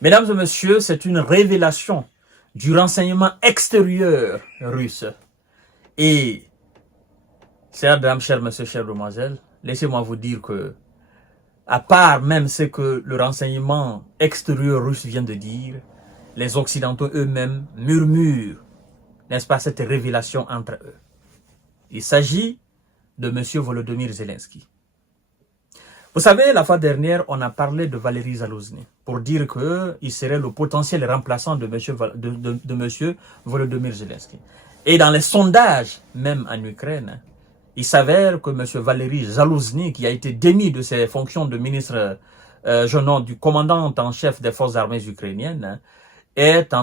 Mesdames et messieurs, c'est une révélation du renseignement extérieur russe. Et, chères dames, chers messieurs, chères demoiselles, laissez-moi vous dire que, à part même ce que le renseignement extérieur russe vient de dire, les Occidentaux eux-mêmes murmurent, n'est-ce pas, cette révélation entre eux. Il s'agit de M. Volodymyr Zelensky. Vous savez, la fois dernière, on a parlé de Valéry Zalouzny pour dire qu'il serait le potentiel remplaçant de M. Volodymyr Zelensky. Et dans les sondages, même en Ukraine, il s'avère que M. Valéry Zalouzny, qui a été démis de ses fonctions de ministre du commandant en chef des forces armées ukrainiennes, est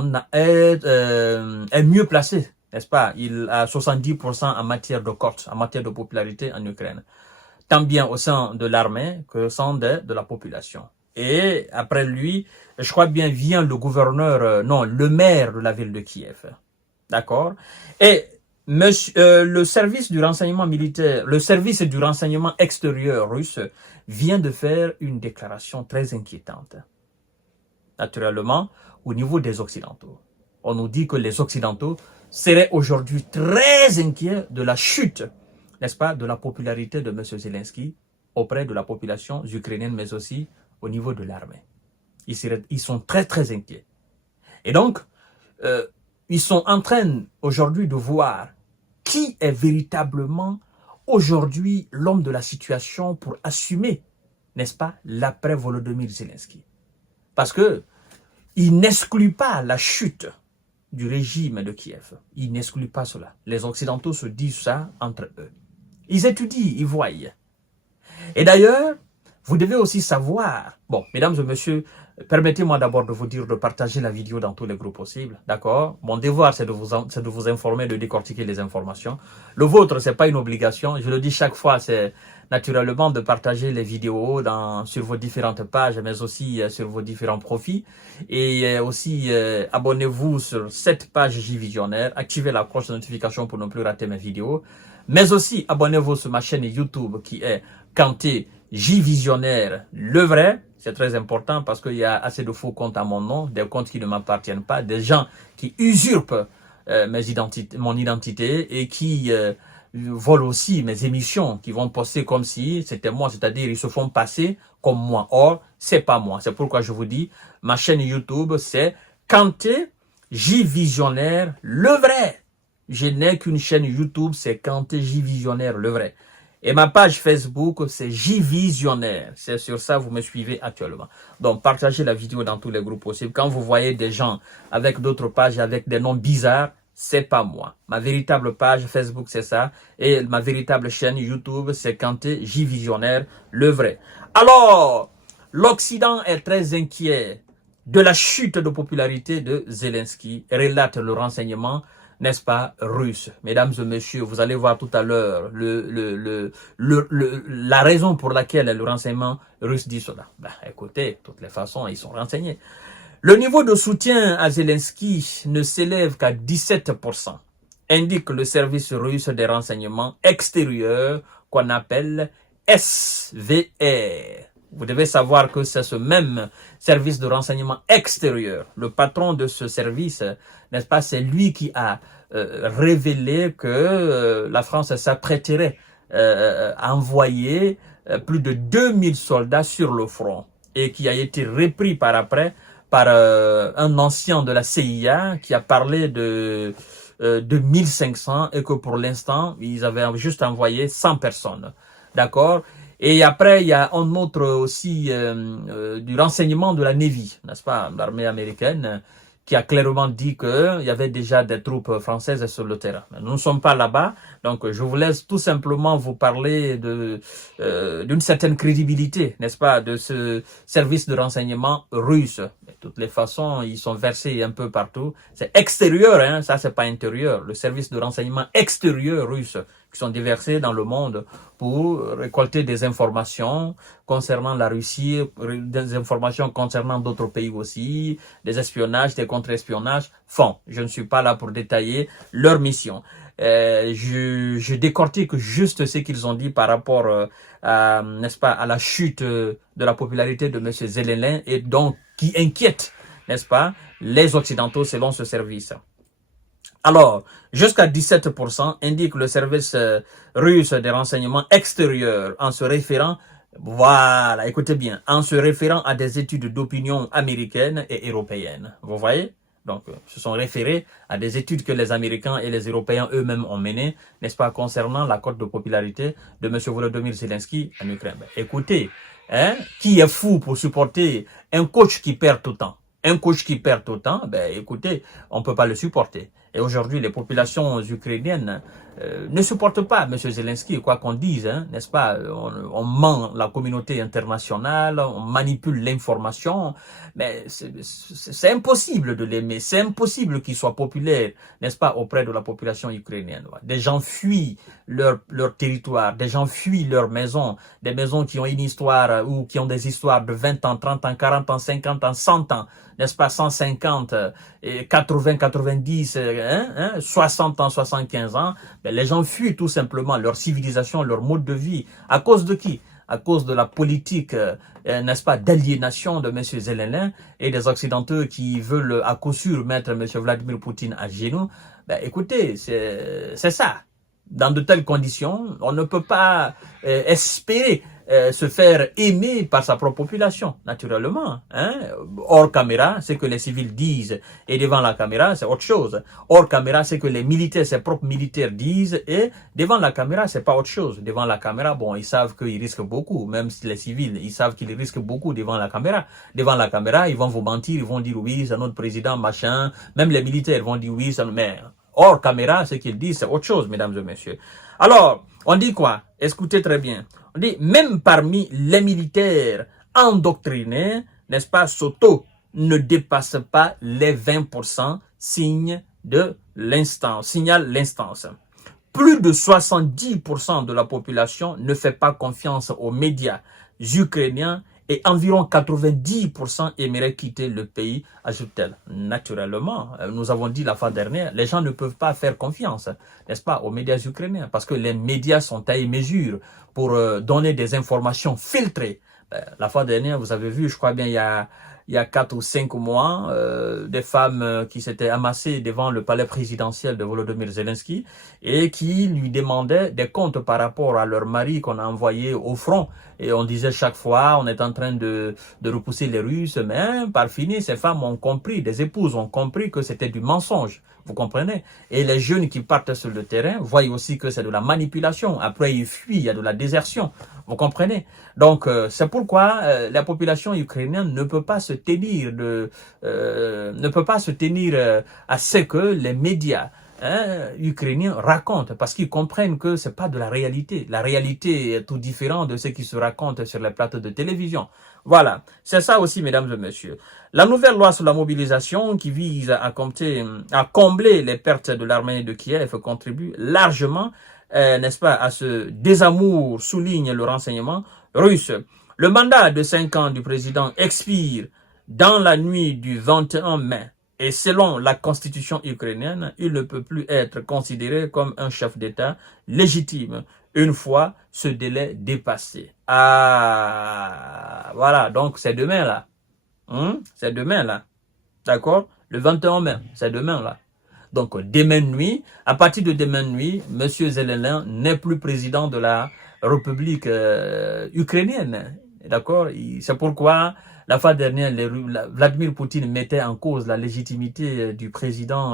mieux placé, n'est-ce pas? Il a 70% en matière de cote, en matière de popularité en Ukraine, tant bien au sein de l'armée que au sein de la population. Et après lui, je crois bien, vient le gouverneur, le maire de la ville de Kiev. D'accord? Et le service du renseignement militaire, le service du renseignement extérieur russe vient de faire une déclaration très inquiétante. Naturellement, au niveau des Occidentaux. On nous dit que les Occidentaux seraient aujourd'hui très inquiets de la chute, n'est-ce pas, de la popularité de M. Zelensky auprès de la population ukrainienne, mais aussi au niveau de l'armée. Ils sont très, très inquiets. Et donc, ils sont en train aujourd'hui de voir qui est véritablement aujourd'hui l'homme de la situation pour assumer, n'est-ce pas, l'après Volodymyr Zelensky. Parce que il n'exclut pas la chute du régime de Kiev. Il n'exclut pas cela. Les Occidentaux se disent ça entre eux. Ils étudient, ils voient. Et d'ailleurs, vous devez aussi savoir, bon, mesdames et messieurs, permettez-moi d'abord de vous dire de partager la vidéo dans tous les groupes possibles, d'accord? Mon devoir, c'est de vous informer, de décortiquer les informations. Le vôtre, c'est pas une obligation. Je le dis chaque fois, c'est naturellement de partager les vidéos sur vos différentes pages, mais aussi sur vos différents profils. Et aussi, abonnez-vous sur cette page J-Visionnaire, activez la cloche de notification pour ne plus rater mes vidéos. Mais aussi, abonnez-vous sur ma chaîne YouTube qui est Kanté J-Visionnaire, le vrai. C'est très important parce qu'il y a assez de faux comptes à mon nom, des comptes qui ne m'appartiennent pas, des gens qui usurpent mon identité et qui volent aussi mes émissions, qui vont poster comme si c'était moi, c'est-à-dire ils se font passer comme moi. Or, c'est pas moi. C'est pourquoi je vous dis, ma chaîne YouTube, c'est Kanté J-Visionnaire, le vrai. Je n'ai qu'une chaîne YouTube, c'est Kanté J-Visionnaire, le vrai. Et ma page Facebook, c'est J-Visionnaire. C'est sur ça que vous me suivez actuellement. Donc, partagez la vidéo dans tous les groupes possibles. Quand vous voyez des gens avec d'autres pages, avec des noms bizarres, c'est pas moi. Ma véritable page Facebook, c'est ça. Et ma véritable chaîne YouTube, c'est Kanté J-Visionnaire, le vrai. Alors, l'Occident est très inquiet de la chute de popularité de Zelensky, relate le renseignement, n'est-ce pas, russe. Mesdames et messieurs, vous allez voir tout à l'heure la raison pour laquelle le renseignement russe dit cela. Ben, écoutez, de toutes les façons, ils sont renseignés. Le niveau de soutien à Zelensky ne s'élève qu'à 17%, indique le service russe des renseignements extérieurs qu'on appelle SVR. Vous devez savoir que c'est ce même service de renseignement extérieur. Le patron de ce service, n'est-ce pas, c'est lui qui a révélé que la France s'apprêterait à envoyer plus de 2000 soldats sur le front et qui a été repris par après par un ancien de la CIA qui a parlé de 1500 et que pour l'instant, ils avaient juste envoyé 100 personnes. D'accord? Et après, il y a un autre aussi du renseignement de la Navy, n'est-ce pas, l'armée américaine, qui a clairement dit qu'il y avait déjà des troupes françaises sur le terrain. Mais nous ne sommes pas là-bas, donc je vous laisse tout simplement vous parler d'une certaine crédibilité, n'est-ce pas, de ce service de renseignement russe. De toutes les façons, ils sont versés un peu partout. C'est extérieur, hein, ça c'est pas intérieur. Le service de renseignement extérieur russe qui sont déversés dans le monde pour récolter des informations concernant la Russie, des informations concernant d'autres pays aussi, des espionnages, des contre-espionnages. Enfin, je ne suis pas là pour détailler leur mission. Je décortique juste ce qu'ils ont dit par rapport n'est-ce pas, à la chute de la popularité de M. Zelensky et donc qui inquiète n'est-ce pas, les Occidentaux selon ce service. Alors, jusqu'à 17% indique le service russe des renseignements extérieurs en se référant, voilà, écoutez bien, en se référant à des études d'opinion américaines et européennes. Vous voyez? Donc, se sont référés à des études que les Américains et les Européens eux-mêmes ont menées, n'est-ce pas, concernant la cote de popularité de M. Volodymyr Zelensky en Ukraine. Ben, écoutez, hein, qui est fou pour supporter un coach qui perd tout le temps? Un coach qui perd tout le temps, ben écoutez, on ne peut pas le supporter. Et aujourd'hui, les populations ukrainiennes ne supportent pas M. Zelensky, quoi qu'on dise, hein, n'est-ce pas? On ment la communauté internationale, on manipule l'information, mais c'est impossible de l'aimer, c'est impossible qu'il soit populaire, n'est-ce pas, auprès de la population ukrainienne. Des gens fuient leur territoire, des gens fuient leur maison, des maisons qui ont une histoire ou qui ont des histoires de 20 ans, 30 ans, 40 ans, 50 ans, 100 ans, n'est-ce pas, 150, 80, 90, 60 ans, 75 ans, ben les gens fuient tout simplement leur civilisation, leur mode de vie. À cause de qui? À cause de la politique, n'est-ce pas, d'aliénation de M. Zelensky et des Occidentaux qui veulent à coup sûr mettre M. Vladimir Poutine à genoux. Ben écoutez, c'est ça. Dans de telles conditions, on ne peut pas espérer se faire aimer par sa propre population, naturellement. Hein? Hors caméra, c'est que les civils disent, et devant la caméra, c'est autre chose. Hors caméra, c'est que les militaires, ses propres militaires disent, et devant la caméra, c'est pas autre chose. Devant la caméra, bon, ils savent qu'ils risquent beaucoup, même si les civils, ils savent qu'ils risquent beaucoup devant la caméra. Devant la caméra, ils vont vous mentir, ils vont dire oui, c'est notre président, machin. Même les militaires vont dire oui, mais hors caméra, ce qu'ils disent, c'est autre chose, mesdames et messieurs. Alors, on dit quoi? Écoutez très bien. On dit, même parmi les militaires endoctrinés, n'est-ce pas, Soto ne dépasse pas les 20%, signale l'instance. Plus de 70% de la population ne fait pas confiance aux médias ukrainiens et environ 90% aimeraient quitter le pays, ajoute-t-elle. Naturellement, nous avons dit la fois dernière, les gens ne peuvent pas faire confiance, n'est-ce pas, aux médias ukrainiens, parce que les médias sont taillés mesure pour donner des informations filtrées. La fois dernière, vous avez vu, je crois bien, il y a 4 ou 5 mois, des femmes qui s'étaient amassées devant le palais présidentiel de Volodymyr Zelensky et qui lui demandaient des comptes par rapport à leur mari qu'on a envoyé au front. Et on disait chaque fois, on est en train de repousser les Russes, mais par fini, ces femmes ont compris, des épouses ont compris que c'était du mensonge. Vous comprenez? Et les jeunes qui partent sur le terrain voient aussi que c'est de la manipulation. Après, ils fuient, il y a de la désertion. Vous comprenez? Donc, c'est pourquoi la population ukrainienne ne peut pas se tenir à ce que les médias ukrainiens racontent, parce qu'ils comprennent que c'est pas de la réalité. La réalité est tout différente de ce qui se raconte sur les plateaux de télévision. Voilà, c'est ça aussi, mesdames et messieurs. La nouvelle loi sur la mobilisation qui vise à combler les pertes de l'armée de Kiev contribue largement, n'est-ce pas, à ce désamour, souligne le renseignement russe. Le mandat de 5 ans du président expire dans la nuit du 21 mai. Et selon la constitution ukrainienne, il ne peut plus être considéré comme un chef d'État légitime une fois ce délai dépassé. Ah, voilà, donc c'est demain là. C'est demain là. D'accord? Le 21 mai, c'est demain là. Donc demain nuit, à partir de demain nuit, M. Zelensky n'est plus président de la République ukrainienne. D'accord? C'est pourquoi la fois dernière, Vladimir Poutine mettait en cause la légitimité du président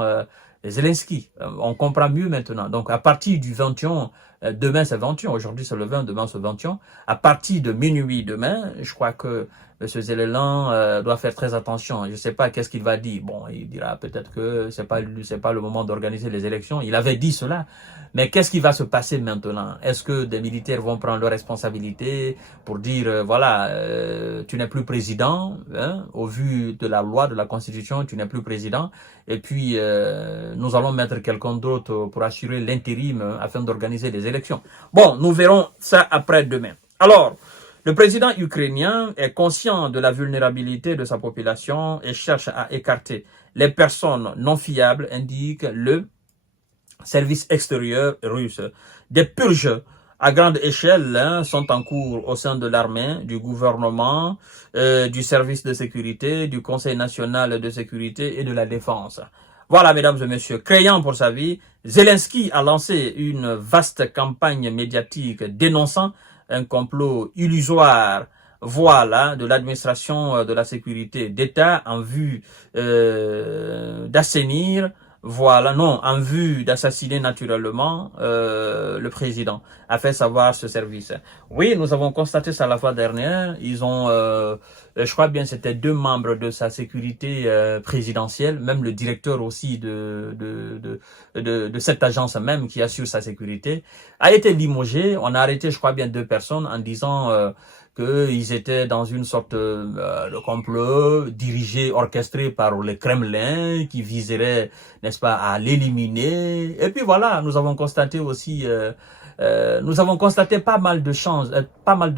Zelensky. On comprend mieux maintenant. Donc à partir du 21, demain c'est 21, aujourd'hui c'est le 20, demain c'est 21. À partir de minuit demain, je crois que M. Zelensky doit faire très attention. Je ne sais pas qu'est-ce qu'il va dire. Bon, il dira peut-être que c'est pas le moment d'organiser les élections. Il avait dit cela. Mais qu'est-ce qui va se passer maintenant? Est-ce que des militaires vont prendre leurs responsabilités pour dire, voilà, tu n'es plus président, hein, au vu de la loi, de la Constitution, tu n'es plus président. Et puis, nous allons mettre quelqu'un d'autre pour assurer l'intérim afin d'organiser les élections. Bon, nous verrons ça après-demain. Alors, le président ukrainien est conscient de la vulnérabilité de sa population et cherche à écarter les personnes non fiables, indique le service extérieur russe. Des purges à grande échelle hein, sont en cours au sein de l'armée, du gouvernement, du service de sécurité, du Conseil national de sécurité et de la défense. Voilà, mesdames et messieurs, craignant pour sa vie, Zelensky a lancé une vaste campagne médiatique dénonçant un complot illusoire, voilà, de l'administration de la sécurité d'État en vue d'assainir, voilà, non, en vue d'assassiner naturellement le président, a fait savoir ce service. Oui, nous avons constaté ça la fois dernière. Ils ont, je crois bien, c'était 2 membres de sa sécurité présidentielle, même le directeur aussi de cette agence même qui assure sa sécurité, a été limogé. On a arrêté, je crois bien, 2 personnes en disant qu'ils étaient dans une sorte de complot dirigé, orchestré par le Kremlin qui viserait, n'est-ce pas, à l'éliminer. Et puis voilà, nous avons constaté aussi, pas mal de choses, pas mal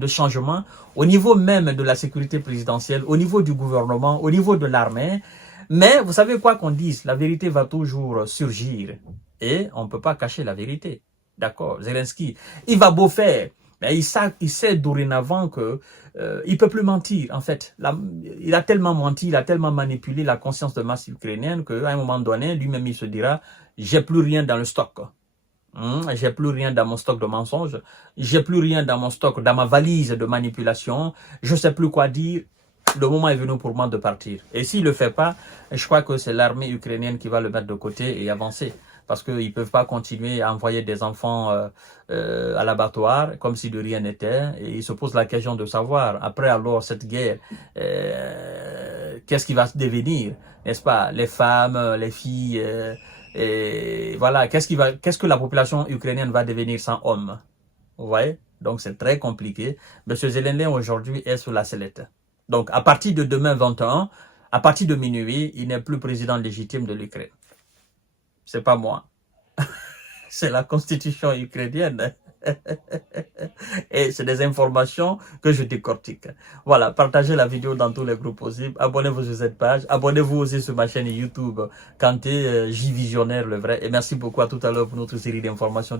de changements au niveau même de la sécurité présidentielle, au niveau du gouvernement, au niveau de l'armée. Mais vous savez quoi qu'on dise, la vérité va toujours surgir et on ne peut pas cacher la vérité. D'accord, Zelensky, il va beau faire. Mais il sait dorénavant que il peut plus mentir. En fait, il a tellement menti, il a tellement manipulé la conscience de masse ukrainienne qu'à un moment donné, lui-même il se dira, j'ai plus rien dans le stock. J'ai plus rien dans mon stock de mensonges. J'ai plus rien dans mon stock, dans ma valise de manipulation. Je sais plus quoi dire. Le moment est venu pour moi de partir. Et s'il le fait pas, je crois que c'est l'armée ukrainienne qui va le mettre de côté et avancer. Parce qu'ils ne peuvent pas continuer à envoyer des enfants à l'abattoir comme si de rien n'était. Et ils se posent la question de savoir, après alors cette guerre, qu'est-ce qui va se devenir, n'est-ce pas? Les femmes, les filles, et voilà, qu'est-ce que la population ukrainienne va devenir sans hommes? Vous voyez? Donc c'est très compliqué. Monsieur Zelensky aujourd'hui est sur la sellette. Donc à partir de demain 21, à partir de minuit, il n'est plus président légitime de l'Ukraine. C'est pas moi. C'est la constitution ukrainienne. Et c'est des informations que je décortique. Voilà, partagez la vidéo dans tous les groupes possibles. Abonnez-vous sur cette page. Abonnez-vous aussi sur ma chaîne YouTube Kanté J Visionnaire le vrai. Et merci beaucoup à tout à l'heure pour notre série d'informations.